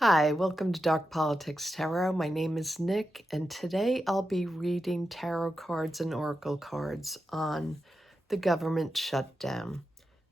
Hi, welcome to Dark Politics Tarot. My name is Nick, and today I'll be reading tarot cards and oracle cards on the government shutdown.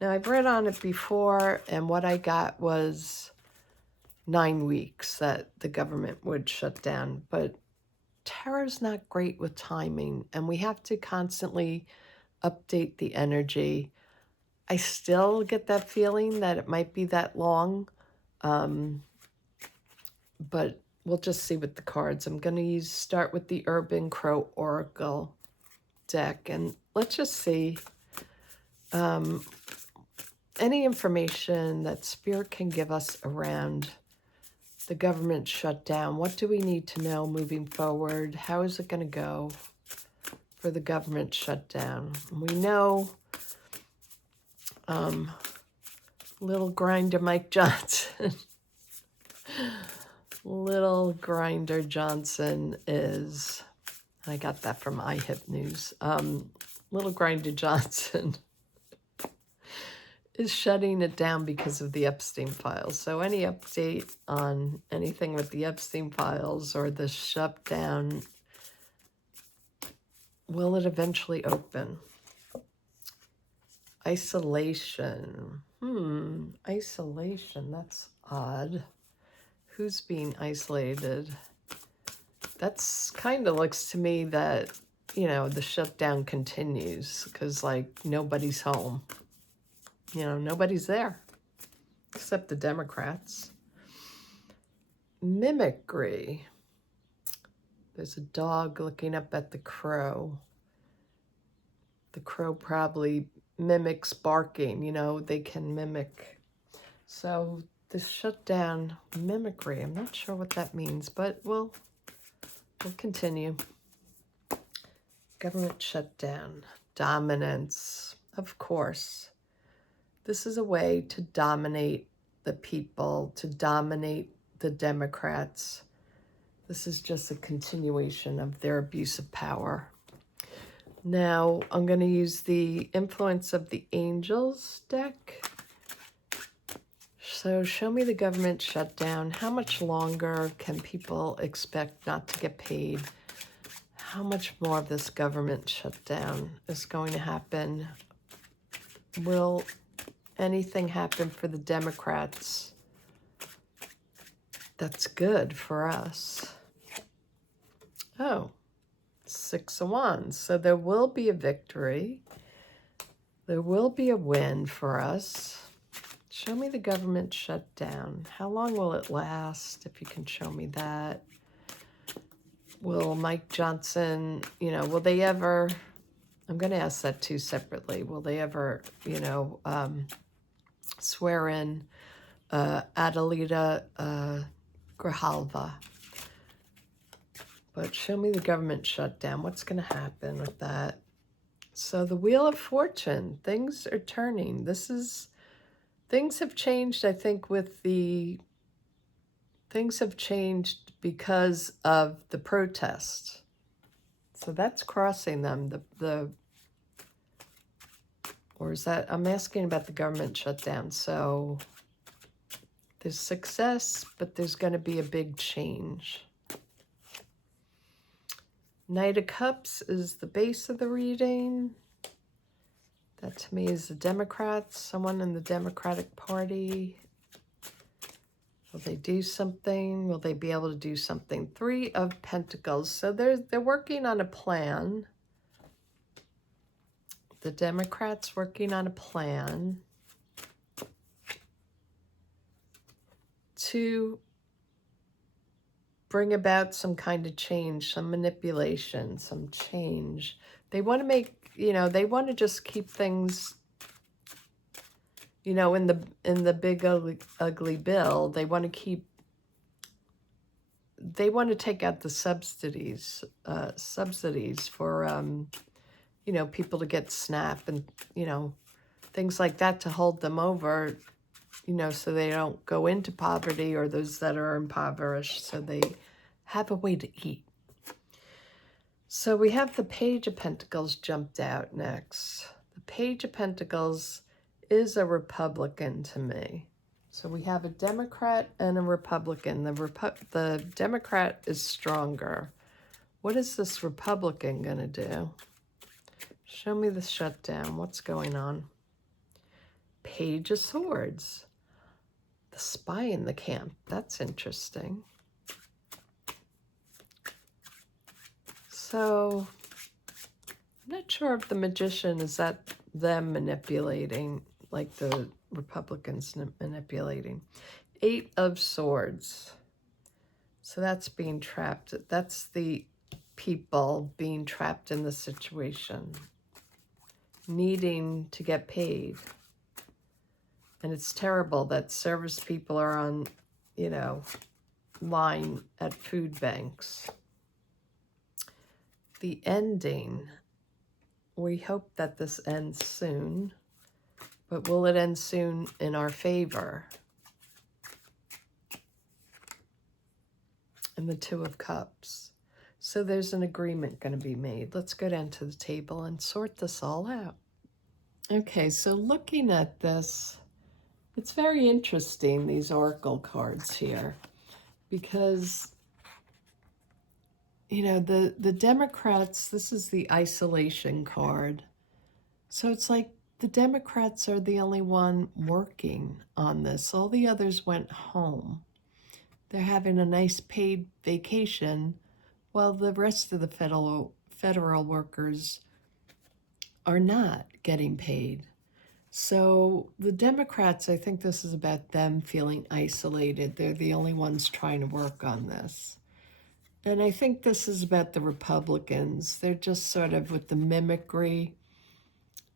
Now, I've read on it before, and what I got was 9 weeks that the government would shut down. But tarot's not great with timing, and we have to constantly update the energy. I still get that feeling that it might be that long. But we'll just see with the cards. I'm going to start with the Urban Crow Oracle deck, and let's just see any information that Spirit can give us around the government shutdown. What do we need to know moving forward? How is it going to go for the government shutdown? We know little grinder Mike Johnson. Little Grinder Johnson is, I got that from iHip News. Little Grinder Johnson is shutting it down because of the Epstein files. So any update on anything with the Epstein files or the shutdown, will it eventually open? Isolation. Isolation, that's odd. Who's being isolated? That's kind of looks to me that, the shutdown continues because, nobody's home. Nobody's there except the Democrats. Mimicry. There's a dog looking up at the crow. The crow probably mimics barking. They can mimic. So the shutdown, mimicry, I'm not sure what that means, but we'll continue. Government shutdown, dominance, of course. This is a way to dominate the people, to dominate the Democrats. This is just a continuation of their abuse of power. Now, I'm going to use the Influence of the Angels deck. So show me the government shutdown. How much longer can people expect not to get paid? How much more of this government shutdown is going to happen? Will anything happen for the Democrats that's good for us? Oh, 6 of Wands. So there will be a victory. There will be a win for us. Show me the government shutdown. How long will it last, if you can show me that? Will Mike Johnson, will they ever, I'm going to ask that too separately, will they ever, swear in Adelita Grijalva? But show me the government shutdown. What's going to happen with that? So the Wheel of Fortune, things are turning. Things have changed, I think, things have changed because of the protest. So that's crossing them. Or is that, I'm asking about the government shutdown. So there's success, but there's going to be a big change. Knight of Cups is the base of the reading. That to me is the Democrats, someone in the Democratic Party. Will they do something? Will they be able to do something? 3 of Pentacles. So they're working on a plan. The Democrats working on a plan to bring about some kind of change, some manipulation, some change. They want to make, they want to just keep things, in the big ugly bill. They want to take out the subsidies for, people to get SNAP and, things like that to hold them over, so they don't go into poverty, or those that are impoverished, so they have a way to eat. So we have the Page of Pentacles jumped out next. The Page of Pentacles is a Republican to me. So we have a Democrat and a Republican. The Democrat is stronger. What is this Republican going to do? Show me the shutdown. What's going on? Page of Swords. The spy in the camp. That's interesting. So, I'm not sure if the magician, is that them manipulating, like the Republicans manipulating. 8 of Swords. So that's being trapped. That's the people being trapped in the situation, needing to get paid. And it's terrible that service people are on, you know, line at food banks. The ending. We hope that this ends soon, but will it end soon in our favor? And the 2 of Cups. So there's an agreement going to be made. Let's go down to the table and sort this all out. Okay, so looking at this, it's very interesting, these oracle cards here, because, you know, the Democrats, this is the isolation card. So it's like the Democrats are the only one working on this. All the others went home. They're having a nice paid vacation while the rest of the federal workers are not getting paid. So the Democrats, I think this is about them feeling isolated. They're the only ones trying to work on this. And I think this is about the Republicans. They're just sort of with the mimicry.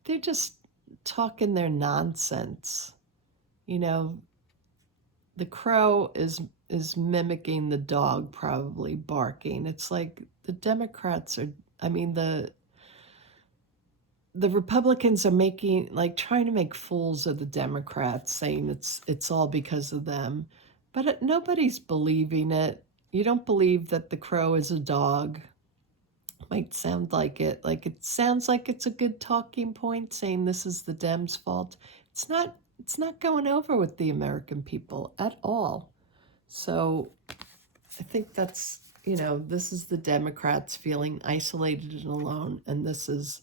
They're just talking their nonsense. You know, the crow is mimicking the dog, probably barking. It's like the Democrats are, I mean, the Republicans are making, like, trying to make fools of the Democrats, saying it's all because of them. But nobody's believing it. You don't believe that the crow is a dog. Might sound like it. Like, it sounds like it's a good talking point, saying this is the Dems' fault. It's not going over with the American people at all. So I think that's, you know, this is the Democrats feeling isolated and alone, and this is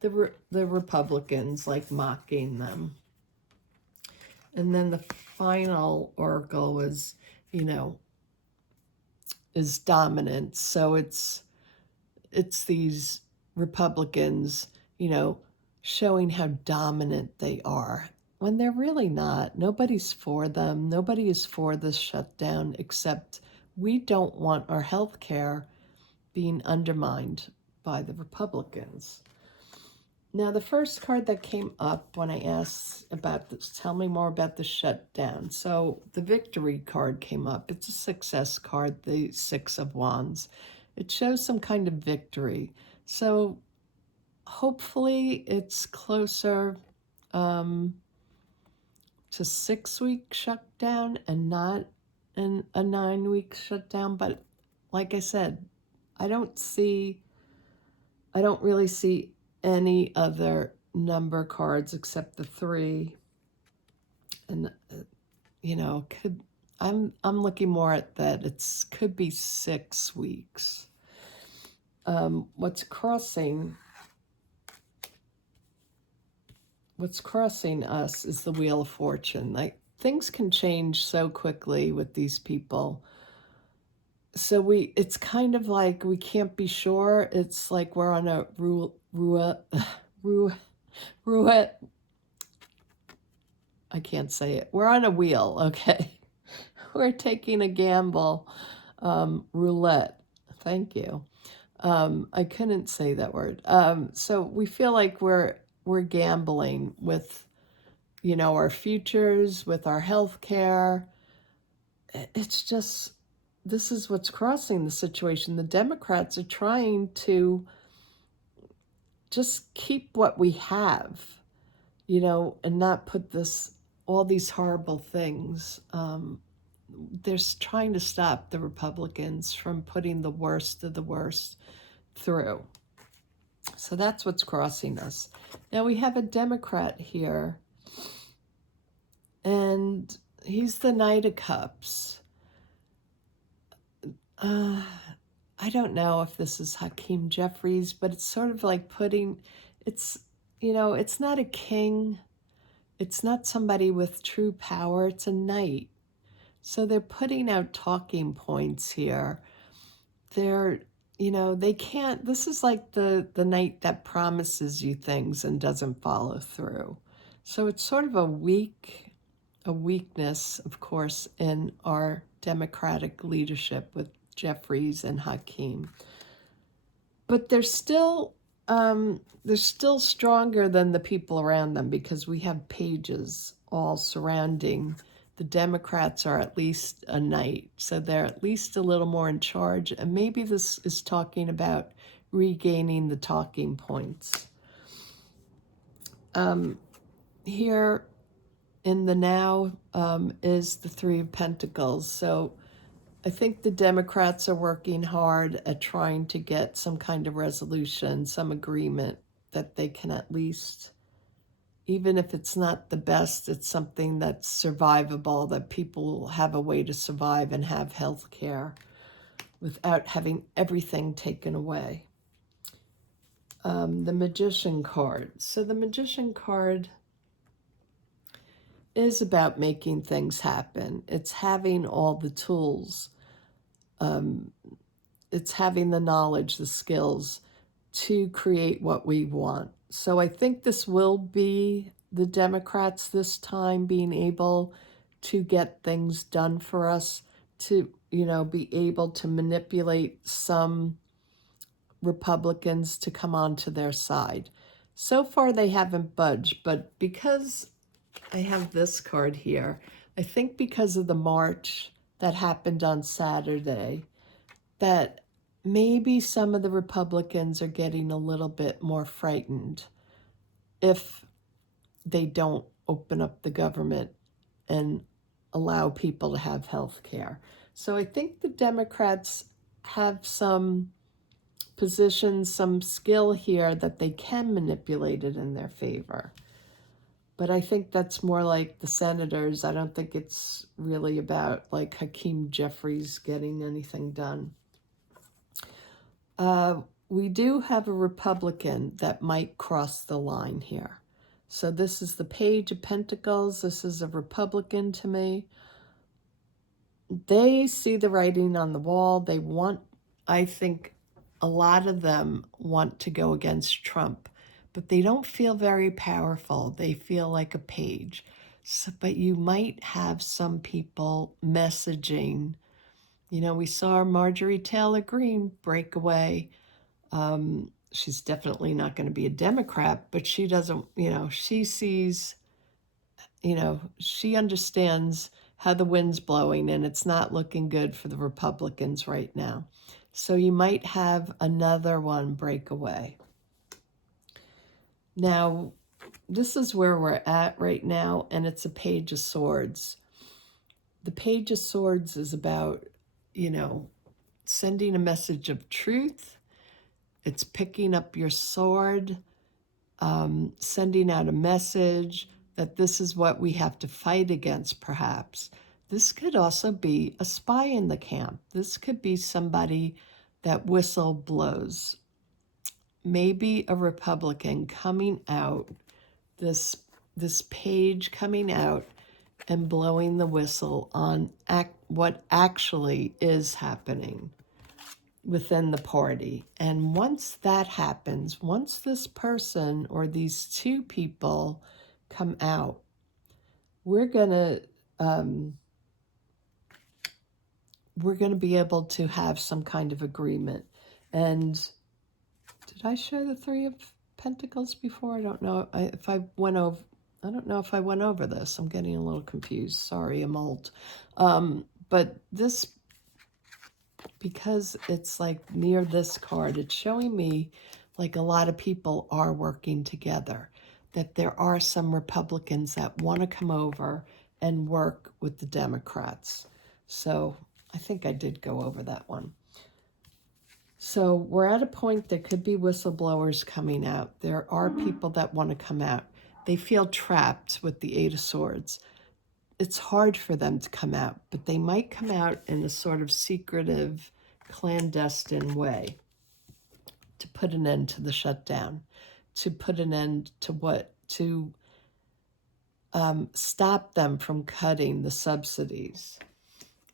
the Republicans, like, mocking them. And then the final oracle was, you know, is dominant. So it's these Republicans, you know, showing how dominant they are when they're really not. Nobody's for them. Nobody is for this shutdown, except we don't want our health care being undermined by the Republicans. Now, the first card that came up when I asked about this, tell me more about the shutdown. So the victory card came up. It's a success card, the 6 of Wands. It shows some kind of victory. So hopefully it's closer to 6-week shutdown and not a 9-week shutdown. But like I said, I don't really see any other number cards except the 3, and you know, I'm looking more at that. Could be 6 weeks. What's crossing us is the Wheel of Fortune. Like, things can change so quickly with these people. So it's kind of like we can't be sure. It's like we're on a roulette. I can't say it. We're on a wheel, okay? We're taking a gamble. Roulette. Thank you. I couldn't say that word. So we feel like we're gambling with, you know, our futures, with our health care. It's just, this is what's crossing the situation. The Democrats are trying to just keep what we have, you know, and not put all these horrible things. They're trying to stop the Republicans from putting the worst of the worst through. So that's what's crossing us. Now we have a Democrat here, and he's the Knight of Cups. I don't know if this is Hakeem Jeffries, but it's sort of like it's, it's not a king. It's not somebody with true power. It's a knight. So they're putting out talking points here. They're, they can't, this is like the knight that promises you things and doesn't follow through. So it's sort of a weakness, of course, in our democratic leadership with Jeffries and Hakeem. But they're still stronger than the people around them because we have pages all surrounding. The Democrats are at least a knight, so they're at least a little more in charge. And maybe this is talking about regaining the talking points. Here in the now is the Three of Pentacles. So I think the Democrats are working hard at trying to get some kind of resolution, some agreement that they can at least, even if it's not the best, it's something that's survivable, that people have a way to survive and have health care without having everything taken away. The Magician card. So the Magician card is about making things happen. It's having all the tools. It's having the knowledge, the skills to create what we want. So I think this will be the Democrats this time being able to get things done for us, to, be able to manipulate some Republicans to come onto their side. So far they haven't budged, but because I have this card here, I think because of the march that happened on Saturday, that maybe some of the Republicans are getting a little bit more frightened if they don't open up the government and allow people to have health care. So I think the Democrats have some positions, some skill here that they can manipulate it in their favor. But I think that's more like the senators. I don't think it's really about like Hakeem Jeffries getting anything done. We do have a Republican that might cross the line here. So this is the Page of Pentacles. This is a Republican to me. They see the writing on the wall. They want, I think a lot of them want to go against Trump, but they don't feel very powerful. They feel like a page. So, but you might have some people messaging. We saw Marjorie Taylor Greene break away. She's definitely not going to be a Democrat, but she doesn't, she sees, she understands how the wind's blowing and it's not looking good for the Republicans right now. So you might have another one break away. Now, this is where we're at right now, and it's a Page of Swords. The Page of Swords is about, sending a message of truth. It's picking up your sword, sending out a message that this is what we have to fight against, perhaps. This could also be a spy in the camp. This could be somebody that whistle blows. Maybe a Republican coming out, this page coming out and blowing the whistle on what actually is happening within the party. And once that happens, once this person or these two people come out, we're going to be able to have some kind of agreement. And did I show the Three of Pentacles before? I don't know if I went over. I don't know if I went over this. I'm getting a little confused. Sorry, I'm old. But this, because it's like near this card, it's showing me like a lot of people are working together, that there are some Republicans that want to come over and work with the Democrats. So I think I did go over that one. So we're at a point that could be whistleblowers coming out. There are people that want to come out. They feel trapped with the Eight of Swords. it's hard for them to come out, but they might come out in a sort of secretive, clandestine way to put an end to the shutdown, to put an end to what, to stop them from cutting the subsidies.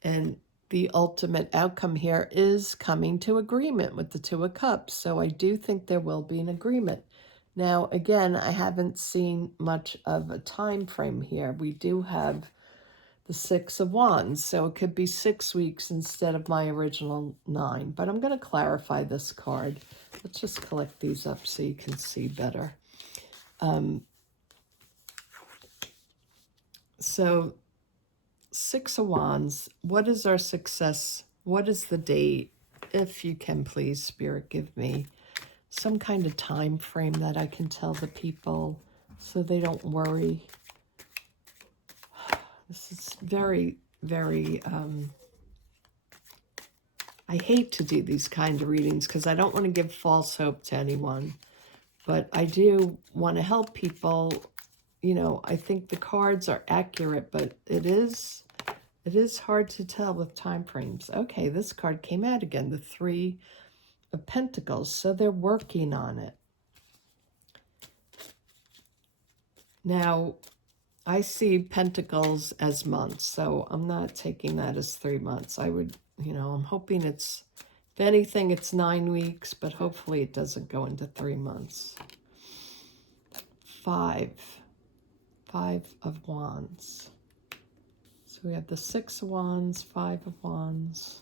And the ultimate outcome here is coming to agreement with the Two of Cups. So I do think there will be an agreement. Now, again, I haven't seen much of a time frame here. We do have the Six of Wands, so it could be 6 weeks instead of my original 9. But I'm going to clarify this card. Let's just collect these up so you can see better. So, Six of Wands, what is our success? What is the date? If you can, please, Spirit, give me some kind of time frame that I can tell the people so they don't worry. This is very, very, I hate to do these kind of readings because I don't want to give false hope to anyone, but I do want to help people. You know, I think the cards are accurate, but it is hard to tell with time frames. Okay, this card came out again, the Three of Pentacles, so they're working on it. Now, I see Pentacles as months, so I'm not taking that as 3 months. I would, you know, I'm hoping it's, if anything, it's 9 weeks, but hopefully it doesn't go into 3 months. Five of Wands. So we have the Six of Wands, Five of Wands.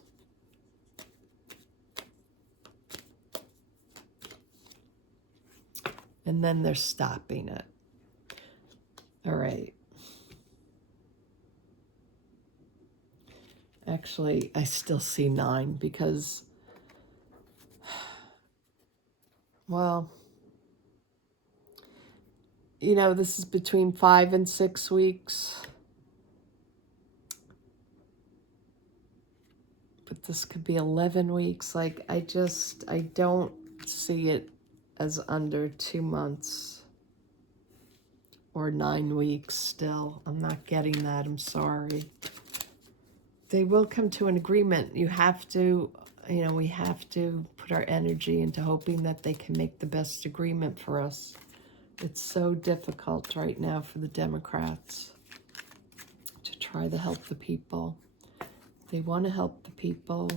And then they're stopping it. All right. Actually, I still see 9 because, well, you know, this is between 5 and 6 weeks. But this could be 11 weeks. Like, I don't see it as under 2 months. Or 9 weeks still. I'm not getting that. I'm sorry. They will come to an agreement. You have to, you know, we have to put our energy into hoping that they can make the best agreement for us. It's so difficult right now for the Democrats to try to help the people. They want to help the people.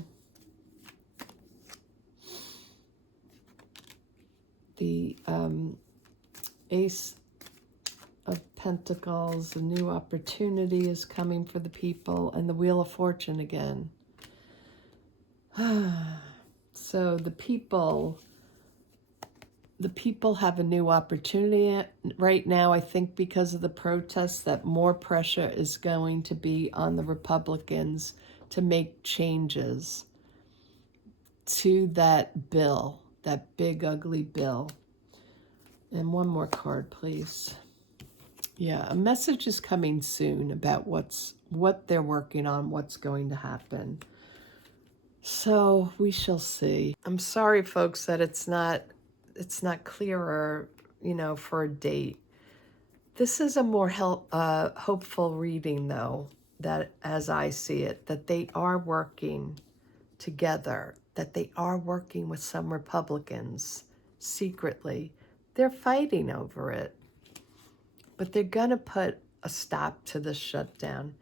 The Ace of Pentacles, a new opportunity is coming for the people, and the Wheel of Fortune again. So the people have a new opportunity right now. I think because of the protests that more pressure is going to be on the Republicans to make changes to that bill, that big ugly bill. And one more card, please. Yeah, a message is coming soon about what they're working on, what's going to happen. So we shall see. I'm sorry, folks, that it's not clearer, you know, for a date. This is a more hopeful reading, though, that as I see it, that they are working together, that they are working with some Republicans secretly. They're fighting over it. But they're going to put a stop to this shutdown.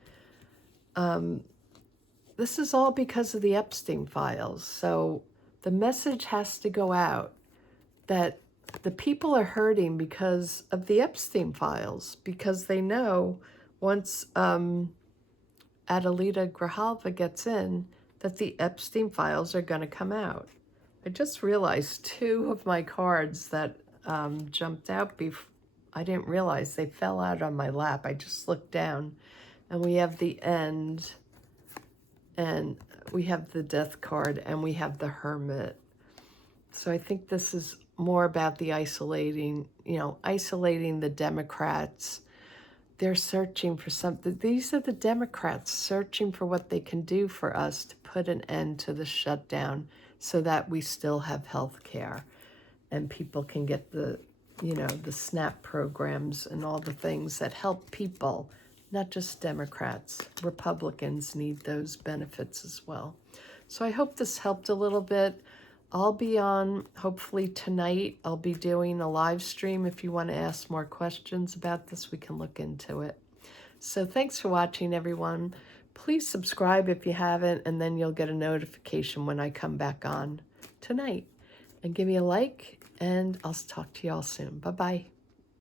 This is all because of the Epstein files. So the message has to go out that the people are hurting because of the Epstein files, because they know once Adelita Grijalva gets in, that the Epstein files are going to come out. I just realized 2 of my cards that jumped out before. I didn't realize they fell out on my lap. I just looked down, and we have the End, and we have the Death card, and we have the Hermit. So I think this is more about the isolating the Democrats. They're searching for something. These are the Democrats searching for what they can do for us to put an end to the shutdown so that we still have health care and people can get the SNAP programs and all the things that help people, not just Democrats. Republicans need those benefits as well. So I hope this helped a little bit. I'll be on, hopefully tonight, I'll be doing a live stream. If you want to ask more questions about this, we can look into it. So thanks for watching, everyone. Please subscribe if you haven't, and then you'll get a notification when I come back on tonight. And give me a like, and I'll talk to you all soon. Bye-bye.